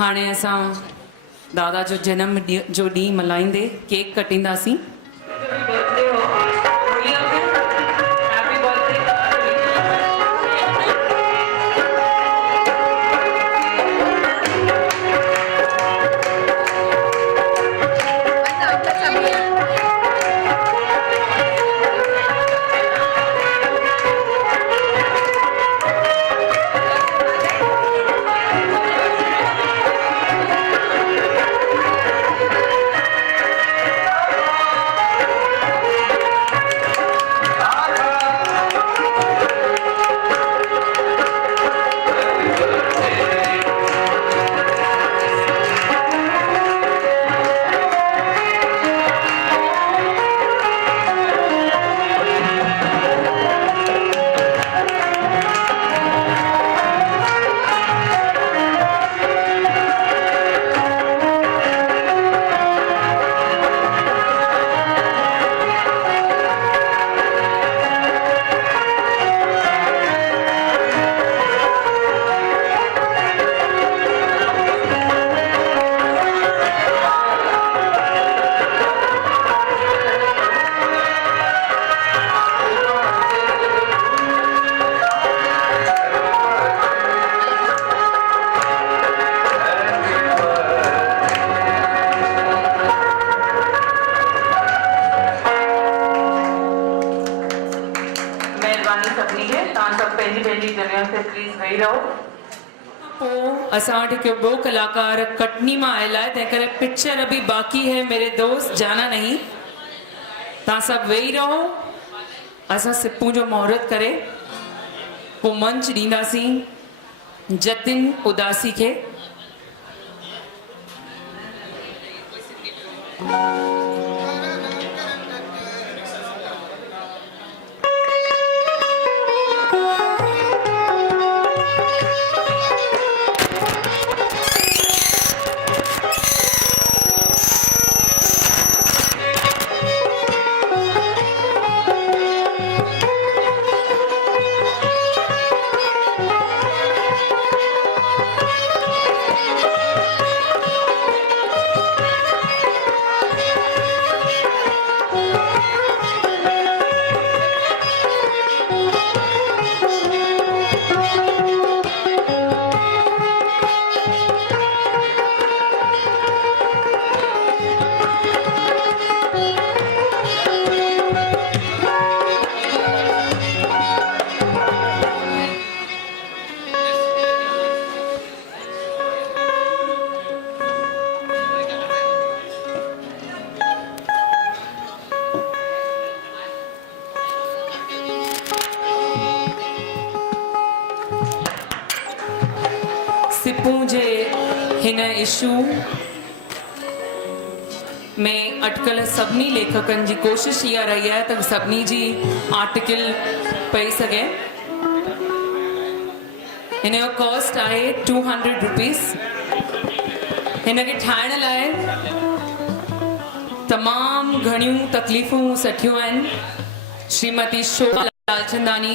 हाणे असां दादा जो जन्म जो ॾींहुं मल्हाईंदे केक कटींदासीं। असां वटि हिकु ॿियो कलाकार कटनी मां आयल आहे, तंहिं करे पिक्चर अभी बाक़ी है मेरे दोस्त जाना नहीं। तव्हां सभु वेही रहो, असां सिपूं जो मुहूर्त करे पोइ मंच ॾींदासीं जतिन उदासी खे। सिपूं जे हिन इशू में अटकल सभिनी लेखकनि जी कोशिश इहा रही आहे त सभिनी जी आर्टिकल पई सघे। हिन जो कॉस्ट आहे 200 रुपीस। हिन खे ठाहिण लाइ तमामु घणियूं तकलीफ़ूं सठियूं आहिनि। श्रीमती शोभा लालचंदानी